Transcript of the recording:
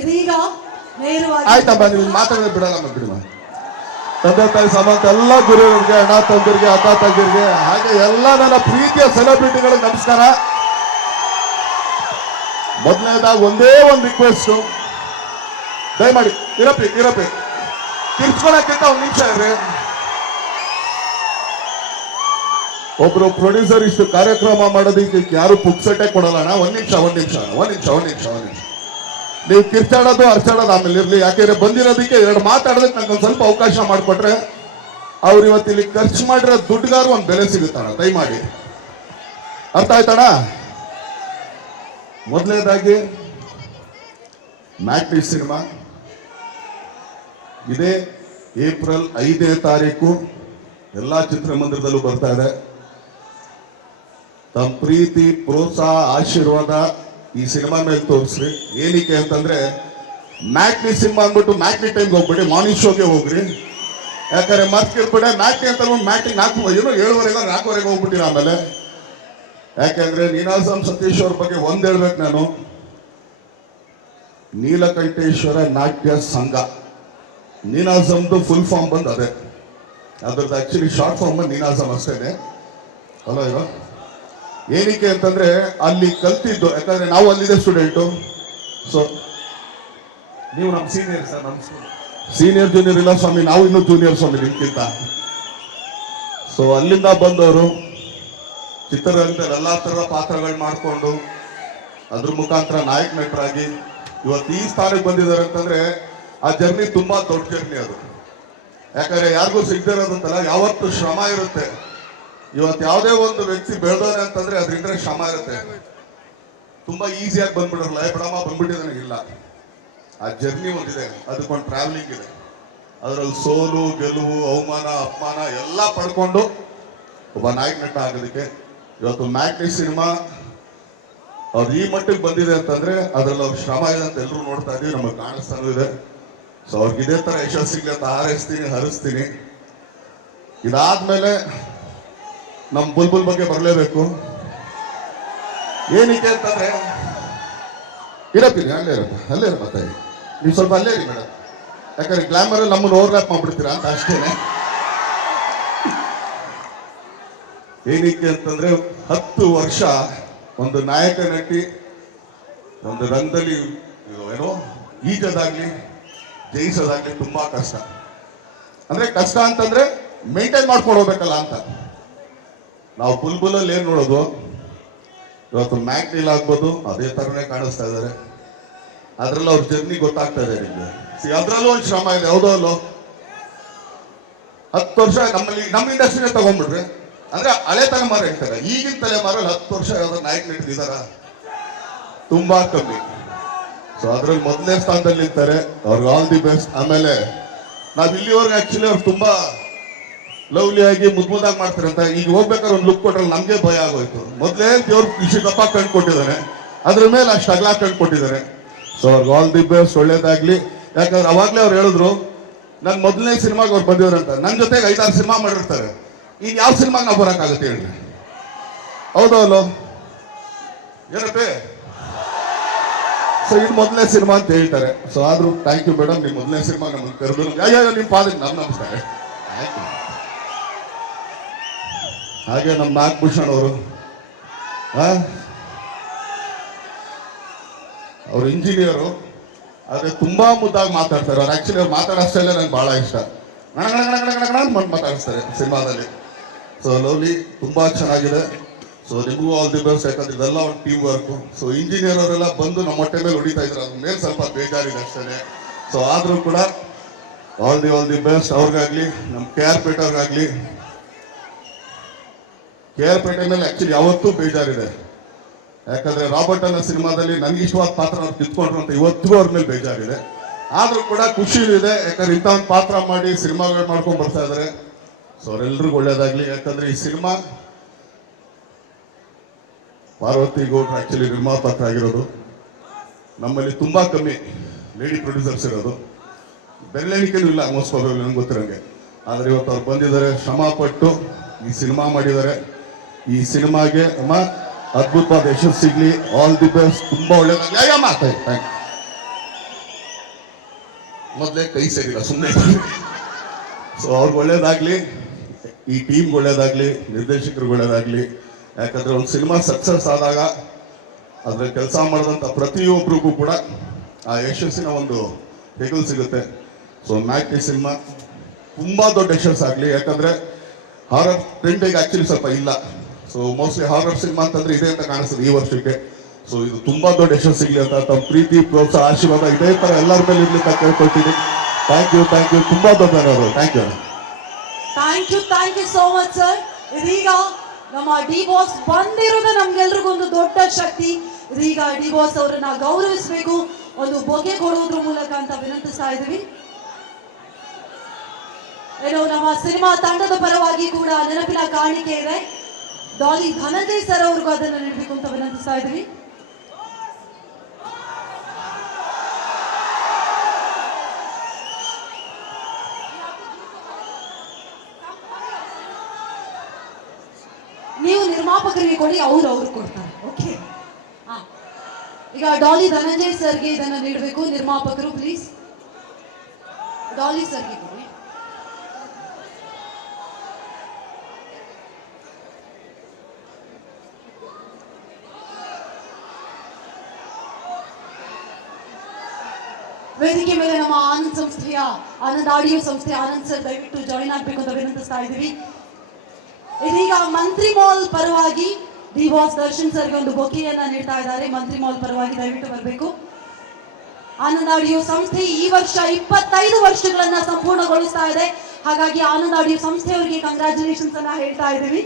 ಇದೀಗ ನೇರವಾಗಿ ಆಯ್ತಮ್ಮ, ನೀವು ಮಾತಾಡೋದು ಬಿಡಲ್ಲಮ್ಮ, ಬಿಡಮ್ಮ. ತಂದೆ ತಾಯಿ ಸಮಾಂತ ಎಲ್ಲ ಗುರುಗಳಿಗೆ, ಅಣ್ಣ ತಂದಿರಿಗೆ, ಅಕ್ಕ ತಂದಿರಿಗೆ, ಹಾಗೆ ಎಲ್ಲ ನನ್ನ ಪ್ರೀತಿಯ ಸೆಲೆಬ್ರಿಟಿಗಳಿಗೆ ನಮಸ್ಕಾರ. ಮೊದಲನೇದಾಗಿ ಒಂದೇ ಒಂದು ರಿಕ್ವೆಸ್ಟ್, ದಯಮಾಡಿ ಇರಪ್ಪಿ ತಿರ್ಸ್ಕೊಳಕ್ಕಿಂತ ಒಂದು ನಿಮಿಷ ಇರ್ರಿ. ಒಬ್ರು ಪ್ರೊಡ್ಯೂಸರ್ ಇಷ್ಟು ಕಾರ್ಯಕ್ರಮ ಮಾಡೋದಕ್ಕೆ ಯಾರು ಪುಕ್ಸಟ್ಟೆ ಕೊಡಲ್ಲ ಅಣ್ಣ. ಒಂದ್ ನಿಮಿಷ ನೀವು ಕಿರ್ಚಾಡೋದು ಅರ್ಚಾಡೋದು ಆಮೇಲೆ ಇರ್ಲಿ. ಯಾಕೆಂದ್ರೆ ಬಂದಿರೋದಕ್ಕೆ ಎರಡು ಮಾತಾಡೋದಕ್ಕೆ ನಂಗೆ ಒಂದು ಸ್ವಲ್ಪ ಅವಕಾಶ ಮಾಡಿಕೊಟ್ರೆ ಅವ್ರು ಇವತ್ತು ಇಲ್ಲಿ ಖರ್ಚು ಮಾಡಿರೋ ದುಡ್ಡುಗಾರು ಒಂದು ಬೆಲೆ ಸಿಗುತ್ತಣ್ಣ. ದಯಮಾಡಿ ಅರ್ಥ ಆಯ್ತಣ್ಣ. ಮೊದಲನೇದಾಗಿ ಮ್ಯಾಟ್ನಿ ಸಿನಿಮಾ ಇದೇ ಏಪ್ರಿಲ್ 5ನೇ ತಾರೀಕು ಎಲ್ಲಾ ಚಿತ್ರಮಂದಿರದಲ್ಲೂ ಬರ್ತಾ ಇದೆ. ತಮ್ಮ ಪ್ರೀತಿ, ಪ್ರೋತ್ಸಾಹ, ಆಶೀರ್ವಾದ ಈ ಸಿನಿಮಾ ಮೇಲೆ ತೋರಿಸ್ರಿ. ಏನಕ್ಕೆ ಅಂತಂದ್ರೆ ಮ್ಯಾಟ್ನಿ ಸಿನಿಮಾ ಅಂದ್ಬಿಟ್ಟು ಮ್ಯಾಟ್ನಿ ಟೈಮ್ಗೆ ಹೋಗ್ಬಿಡಿ, ಮಾರ್ನಿಂಗ್ ಶೋಗೆ ಹೋಗ್ರಿ. ಯಾಕಂದ್ರೆ ಮತ್ತೆ ಕೇಳ್ಬಿಟ್ಟೆ ಮ್ಯಾಟ್ನಿ ಅಂತ ಮ್ಯಾಟ್ನಿಗೆ 4:30 ಹೋಗ್ಬಿಟ್ಟಿರ. ಆಮೇಲೆ ಯಾಕೆಂದ್ರೆ ನೀನಾಸಂ ಸತೀಶ್ ಅವ್ರ ಬಗ್ಗೆ ಒಂದ್ ಹೇಳ್ಬೇಕು ನಾನು. ನೀಲಕಂಠೇಶ್ವರ ನಾಟ್ಯ ಸಂಘ, ನೀನಾಸಂದು ಫುಲ್ ಫಾರ್ಮ್ ಬಂದು ಅದೇ, ಅದ್ರದ್ದು ಆಕ್ಚುಲಿ ಶಾರ್ಟ್ ಫಾರ್ಮ್ ನೀನಾಸಂ ಅಷ್ಟೇನೆ ಅಲ್ಲ ಇರೋ. ಏನಕ್ಕೆ ಅಂತಂದ್ರೆ ಅಲ್ಲಿ ಕಲ್ತಿದ್ದು, ಯಾಕಂದ್ರೆ ನಾವು ಅಲ್ಲಿದೆ ಸ್ಟೂಡೆಂಟು. ಸೊ ನೀವು ನಮ್ಮ ಸೀನಿಯರ್ ಸರ್, ನಮ್ಮ ಸೀನಿಯರ್ ಜೂನಿಯರ್ ಇಲ್ಲ ಸ್ವಾಮಿ, ನಾವು ಇನ್ನೂ ಜೂನಿಯರ್ ಸ್ವಾಮಿ ನಿಮ್ಗಿಂತ. ಸೊ ಅಲ್ಲಿಂದ ಬಂದವರು ಚಿತ್ರರಂಗದಲ್ಲಿ ಎಲ್ಲಾ ತರದ ಪಾತ್ರಗಳು ಮಾಡಿಕೊಂಡು ಅದ್ರ ಮುಖಾಂತರ ನಾಯಕ ನಟರಾಗಿ ಇವತ್ತು ಈ ಸ್ಥಾನಕ್ಕೆ ಬಂದಿದ್ದಾರೆ ಅಂತಂದ್ರೆ ಆ ಜರ್ನಿ ತುಂಬಾ ದೊಡ್ಡ ಜರ್ನಿ ಅದು. ಯಾಕಂದ್ರೆ ಯಾರಿಗೂ ಸಿಗದಿರೋದಂತಲ್ಲ, ಯಾವತ್ತು ಶ್ರಮ ಇರುತ್ತೆ. ಇವತ್ತು ಯಾವುದೇ ಒಂದು ವ್ಯಕ್ತಿ ಬೆಳೆದವನೆ ಅಂತಂದ್ರೆ ಅದರಿಂದ ಶ್ರಮ ಇರುತ್ತೆ. ತುಂಬಾ ಈಸಿಯಾಗಿ ಬಂದ್ಬಿಡೋಲ್ಲ, ಬಿಡಮ್ಮ ಬಂದ್ಬಿಟ್ಟಿದ್ದಾನೆ ಇಲ್ಲ. ಆ ಜರ್ನಿ ಒಂದಿದೆ, ಅದಕ್ಕೊಂದು ಟ್ರಾವೆಲಿಂಗ್ ಇದೆ. ಅದರಲ್ಲಿ ಸೋಲು, ಗೆಲುವು, ಅವಮಾನ, ಅಪಮಾನ ಎಲ್ಲ ಪಡ್ಕೊಂಡು ಒಬ್ಬ ನಾಯಕ ನಟ ಆಗೋದಕ್ಕೆ ಇವತ್ತು ಮ್ಯಾಟ್ನಿ ಸಿನಿಮಾ ಅವ್ರು ಈ ಮಟ್ಟಿಗೆ ಬಂದಿದೆ ಅಂತಂದ್ರೆ ಅದ್ರಲ್ಲಿ ಅವ್ರ ಶ್ರಮ ಇದೆ ಅಂತ ಎಲ್ಲರೂ ನೋಡ್ತಾ ಇದೀವಿ, ನಮಗೆ ಕಾಣಿಸ್ತಾನೂ ಇದೆ. ಸೊ ಅವ್ರಿಗೆ ಇದೇ ತರ ಯಶಸ್ಸು ಸಿಗ್ಲಿ ಅಂತ ಹಾರೈಸ್ತೀನಿ, ಹರಿಸ್ತೀನಿ. ಇದಾದ್ಮೇಲೆ ನಮ್ಮ ಬುಲ್ಬುಲ್ ಬಗ್ಗೆ ಬರಲೇಬೇಕು. ಏನಕ್ಕೆ ಅಂತಂದ್ರೆ ಇರಪ್ಪಿರಿ, ಅಲ್ಲೇ ಮತ್ತೆ ನೀವು ಸ್ವಲ್ಪ ಅಲ್ಲೇ ಇರಿ ಮೇಡಮ್. ಯಾಕಂದ್ರೆ ಗ್ಲಾಮರ್ ನಮ್ಮನ್ನು ಓವರ್ಲ್ಯಾಪ್ ಮಾಡ್ಬಿಡ್ತೀರಾ ಅಂತ ಅಷ್ಟೇನೆ. ಏನಕ್ಕೆ ಅಂತಂದ್ರೆ 10 ವರ್ಷ ಒಂದು ನಾಯಕ ನಟಿ ಒಂದು ರಂಗದಲ್ಲಿ ಏನೋ ಈಜೋದಾಗ್ಲಿ ಜಯಿಸೋದಾಗ್ಲಿ ತುಂಬಾ ಕಷ್ಟ. ಅಂದ್ರೆ ಕಷ್ಟ ಅಂತಂದ್ರೆ ಮೇಂಟೈನ್ ಮಾಡ್ಕೊಂಡು ಹೋಗ್ಬೇಕಲ್ಲ ಅಂತ. ನಾವು ಬುಲ್ಬುಲಲ್ಲಿ ಏನ್ ನೋಡೋದು, ಇವತ್ತು ಮ್ಯಾಗ್ನಿಲ್ ಆಗ್ಬೋದು ಅದೇ ತರನೇ ಕಾಣಿಸ್ತಾ ಇದ್ದಾರೆ. ಅದ್ರಲ್ಲಿ ಅವ್ರ ಜರ್ನಿ ಗೊತ್ತಾಗ್ತಾ ಇದೆ ನಿಮ್ಗೆ. ಅದ್ರಲ್ಲೂ ಒಂದು ಶ್ರಮ ಇದೆ, ಹೌದೋ ಅಲ್ಲೋ. 10 ವರ್ಷ ನಮ್ಮ ಇಂಡಸ್ಟ್ರಿನೇ ತಗೊಂಡ್ಬಿಡ್ರಿ. ಅಂದ್ರೆ ಹಳೆ ತಲೆಮಾರು ಹೇಳ್ತಾರೆ, ಈಗಿನ ತಲೆಮಾರಲ್ಲಿ 10 ವರ್ಷ ಯಾವ್ದಾದ್ರು ನಾಯಕ ನಟಿದಾರ ತುಂಬಾ ಕಮ್ಮಿ. ಸೊ ಅದ್ರಲ್ಲಿ ಮೊದಲನೇ ಸ್ಥಾನದಲ್ಲಿ ನಿಂತಾರೆ. ಅವ್ರಿಗೆ ಆಲ್ ದಿ ಬೆಸ್ಟ್. ಆಮೇಲೆ ನಾವ್ ಇಲ್ಲಿವರೆಗೆ ಆಕ್ಚುಲಿ ಅವ್ರು ತುಂಬಾ ಲವ್ಲಿ ಆಗಿ ಮುದ್ದಾಗಿ ಮಾಡ್ತಾರೆ ಅಂತ ಈಗ ಹೋಗ್ಬೇಕಾದ್ರೆ ಒಂದು ಲುಕ್ ಕೊಟ್ರೆ ನಮ್ಗೆ ಭಯ ಆಗೋಯ್ತು. ಮೊದಲೇ ದೇವ್ರು ಇಷ್ಟಪ್ಪ ಕಂಡು ಕೊಟ್ಟಿದ್ದಾನೆ, ಅದ್ರ ಮೇಲೆ ಅಷ್ಟು ಅಗಲ ಕಂಡು ಕೊಟ್ಟಿದ್ದಾರೆ. ಸೊ ಅವ್ರಿಗೆ ಆಲ್ ದಿ ಬೆಸ್ಟ್, ಒಳ್ಳೇದಾಗ್ಲಿ. ಯಾಕಂದ್ರೆ ಅವಾಗ್ಲೇ ಅವ್ರು ಹೇಳಿದ್ರು ನನ್ ಮೊದಲನೇ ಸಿನಿಮಾಗೆ ಅವ್ರು ಬಂದಿದ್ರು ಅಂತ. ನನ್ನ ಜೊತೆಗೆ 5-6 ಸಿನಿಮಾ ಮಾಡಿರ್ತಾರೆ. ಈಗ ಯಾವ ಸಿನಿಮಾಗೆ ನಾವು ಬರೋಕ್ಕಾಗುತ್ತೆ ಹೇಳ್ರಿ, ಹೌದೋ ಅಲ್ಲೋ ಏನಪ್ಪೇ? ಸೊ ಇದು ಮೊದಲನೇ ಸಿನಿಮಾ ಅಂತ ಹೇಳ್ತಾರೆ. ಸೊ ಆದ್ರೂ ಥ್ಯಾಂಕ್ ಯು ಮೇಡಮ್, ನಿಮ್ ಮೊದಲನೇ ಸಿನಿಮಾ ನಮ್ಮನ್ನು ಕರೆದು ನಿಮ್ ಪಾದಕ್ಕೆ ನಮಸ್ಕಾರ. ಹಾಗೆ ನಮ್ಮ ನಾಗಭೂಷಣ್ ಅವರು, ಅವ್ರು ಇಂಜಿನಿಯರು, ಆದ್ರೆ ತುಂಬಾ ಮುದ್ದಾಗಿ ಮಾತಾಡ್ತಾರೆ. ಅವ್ರು ಆಕ್ಚುಲಿ ಅವ್ರು ಮಾತಾಡೋ ಸ್ಟೈಲ್ ನಂಗೆ ಬಹಳ ಇಷ್ಟ. ಮಾತಾಡಿಸ್ತಾರೆ ಸಿನಿಮಾದಲ್ಲಿ. ಸೊ ಲವ್ಲಿ, ತುಂಬಾ ಚೆನ್ನಾಗಿದೆ. ಸೊ ನಿಮಗೂ ಆಲ್ ದಿ ಬೆಸ್ಟ್. ಯಾಕಂದ್ರೆ ಇದೆಲ್ಲ ಒಂದು ಟೀಮ್ ವರ್ಕ್. ಸೊ ಇಂಜಿನಿಯರ್ ಅವರೆಲ್ಲ ಬಂದು ನಮ್ಮ ಹೊಟ್ಟೆ ಮೇಲೆ ಹೊಡಿತಾ ಇದ್ರು, ಅದ್ರ ಮೇಲೆ ಸ್ವಲ್ಪ ಬೇಜಾರಿದೆ ಅಷ್ಟೇ. ಸೊ ಆದ್ರೂ ಕೂಡ ಆಲ್ ದಿ ಬೆಸ್ಟ್ ಅವ್ರಿಗಾಗ್ಲಿ, ನಮ್ಮ KR ಪೇಟೆ ಅವ್ರಿಗಾಗ್ಲಿ. KR ಪೇಟೆ ಮೇಲೆ ಆಕ್ಚುಲಿ ಯಾವತ್ತೂ ಬೇಜಾರಿದೆ. ಯಾಕಂದ್ರೆ ರಾಬರ್ಟ್ ಅನ್ನೋ ಸಿನಿಮಾದಲ್ಲಿ ನನ್ಗೆ ಇಷ್ಟವಾದ ಪಾತ್ರ ಅವ್ರು ಕಿತ್ಕೊಂಡ್ರು ಅಂತ ಇವತ್ತಿಗೂ ಅವ್ರ ಮೇಲೆ ಬೇಜಾರಿದೆ. ಆದ್ರೂ ಕೂಡ ಖುಷಿ ಇದೆ, ಯಾಕಂದ್ರೆ ಇಂಥ ಒಂದು ಪಾತ್ರ ಮಾಡಿ ಸಿನಿಮಾಗಳು ಮಾಡ್ಕೊಂಡು ಬರ್ತಾ ಇದಾರೆ. ಸೊ ಅವರೆಲ್ರಿಗೂ ಒಳ್ಳೇದಾಗ್ಲಿ. ಯಾಕಂದ್ರೆ ಈ ಸಿನಿಮಾ ಪಾರ್ವತಿ ಗೌಡ್ರು ಆಕ್ಚುಲಿ ನಿರ್ಮಾಪಕ ಆಗಿರೋದು. ನಮ್ಮಲ್ಲಿ ತುಂಬಾ ಕಮ್ಮಿ ಲೇಡಿ ಪ್ರೊಡ್ಯೂಸರ್ಸ್ ಇರೋದು, ಬೆರಳೆಣಿಕೆನೂ ಇಲ್ಲ ಆಲ್ಮೋಸ್ಟ್ ನನಗೆ ಗೊತ್ತಿರೋಂಗೆ. ಆದ್ರೆ ಇವತ್ತು ಅವ್ರು ಬಂದಿದ್ದಾರೆ, ಶ್ರಮ ಪಟ್ಟು ಈ ಸಿನಿಮಾ ಮಾಡಿದ್ದಾರೆ. ಈ ಸಿನಿಮಾಗೆ ಅಮ್ಮ ಅದ್ಭುತವಾದ ಯಶಸ್ಸು ಸಿಗ್ಲಿ, ಆಲ್ ದಿ ಬೆಸ್ಟ್, ತುಂಬಾ ಒಳ್ಳೇದಾಗ್ಲಿ. Thank you. ಮೊದಲೇ ಕೈ ಸೇರಿಲ್ಲ ಸುಮ್ಮನೆ. ಸೊ ಅವ್ರಿಗೆ ಒಳ್ಳೇದಾಗ್ಲಿ, ಈ ಟೀಮ್ ಒಳ್ಳೇದಾಗ್ಲಿ, ನಿರ್ದೇಶಕರಿಗೆ ಒಳ್ಳೇದಾಗ್ಲಿ. ಯಾಕಂದ್ರೆ ಒಂದು ಸಿನಿಮಾ ಸಕ್ಸಸ್ ಆದಾಗ ಅದ್ರ ಕೆಲಸ ಮಾಡಿದಂಥ ಪ್ರತಿಯೊಬ್ಬರಿಗೂ ಕೂಡ ಆ ಯಶಸ್ಸಿನ ಒಂದು ಹೆಗಲು ಸಿಗುತ್ತೆ. ಸೊ ಮ್ಯಾಕ್ನಿ ಸಿನಿಮಾ ತುಂಬಾ ದೊಡ್ಡ ಯಶಸ್ಸು ಆಗಲಿ. ಯಾಕಂದ್ರೆ ಹಾರರ್ ಟ್ರೆಂಡಿಗೆ ಆಕ್ಚುಲಿ ಸ್ವಲ್ಪ ಇಲ್ಲ. ಸೊ ಮೋಸ್ಟ್ಲಿ ಹಾರರ್ ಸಿನಿಮಾ ಅಂತಂದ್ರೆ ಇದೆ ಅಂತ ಕಾಣಿಸ್ತದೆ ಈ ವರ್ಷಕ್ಕೆ. ಸೊ ಇದು ತುಂಬಾ ದೊಡ್ಡ ಯಶಸ್ಸು ಸಿಗ್ಲಿ ಅಂತ ತಮ್ಮ ಪ್ರೀತಿ, ಪ್ರೋತ್ಸಾಹ, ಆಶೀರ್ವಾದ ಇದೇ ತರ ಎಲ್ಲರ ಮೇಲೆ ಇರ್ಲಿಕ್ಕೆ ಕೇಳ್ಕೊಳ್ತೀನಿ. ಥ್ಯಾಂಕ್ ಯು ತುಂಬಾ ದೊಡ್ಡವರು. Thank you so much sir. ಇದೀಗ ನಮ್ಮ ಡಿ ಬಾಸ್ ಬಂದಿರೋದು ನಮ್ಗೆಲ್ರಿಗೂ ಒಂದು ದೊಡ್ಡ ಶಕ್ತಿ. ಇದೀಗ ಡಿ ಬಾಸ್ ಅವರನ್ನ ಗೌರವಿಸಬೇಕು, ಒಂದು ಬೊಗೆ ಕೊಡೋದ್ರ ಮೂಲಕ ಅಂತ ವಿನಂತಿಸ್ತಾ ಇದ್ದೀವಿ. ಏನು ನಮ್ಮ ಸಿನಿಮಾ ತಂಡದ ಪರವಾಗಿ ಕೂಡ ನೆನಪಿನ ಕಾಣಿಕೆ ಇದೆ. ಡಾಲಿ ಧನಂಜಯ್ ಸರ್ ಅವ್ರಿಗೂ ಅದನ್ನು ನೀಡಬೇಕು ಅಂತ ವಿನಂತಿಸ್ತಾ ಇದ್ದೀವಿ. ನೀವು ನಿರ್ಮಾಪಕರಿಗೆ ಕೊಡಿ, ಅವ್ರು ಕೊಡ್ತಾರೆ. ಓಕೆ, ಈಗ ಡಾಲಿ ಧನಂಜಯ್ ಸರ್ಗೆ ಇದನ್ನು ನೀಡಬೇಕು. ನಿರ್ಮಾಪಕರು ಪ್ಲೀಸ್ ಡಾಲಿ ಸರ್ಗೆ ಕೊಡಿ. ವೇದಿಕೆ ಮೇಲೆ ನಮ್ಮ ಆನಂದ್ ಆಡಿಯೋ ಸಂಸ್ಥೆಯ ಆನಂದ್ ಸರ್ ದಯವಿಟ್ಟು ಜಾಯಿನ್ ಆಗ್ಬೇಕು ಅಂತ ವಿನಂತಿಸ್ತಾ ಇದ್ದೀವಿ. ಇದೀಗ ಮಂತ್ರಿ ಮಾಲ್ ಪರವಾಗಿ ಡಿ ಬಾಸ್ ದರ್ಶನ್ ಸರ್ಗೆ ಒಂದು ಬೊಕೆಯನ್ನ ನೀಡ್ತಾ ಇದ್ದಾರೆ. ಮಂತ್ರಿ ಮಾಲ್ ಪರವಾಗಿ ದಯವಿಟ್ಟು ಬರಬೇಕು. ಆನಂದ್ ಆಡಿಯೋ ಸಂಸ್ಥೆ ಈ ವರ್ಷ 25 ವರ್ಷಗಳನ್ನ ಸಂಪೂರ್ಣಗೊಳಿಸ್ತಾ ಇದೆ. ಹಾಗಾಗಿ ಆನಂದ್ ಆಡಿಯೋ ಸಂಸ್ಥೆಯವರಿಗೆ ಕಂಗ್ರಾಚುಲೇಷನ್ಸ್ ಅನ್ನ ಹೇಳ್ತಾ ಇದ್ದೀವಿ.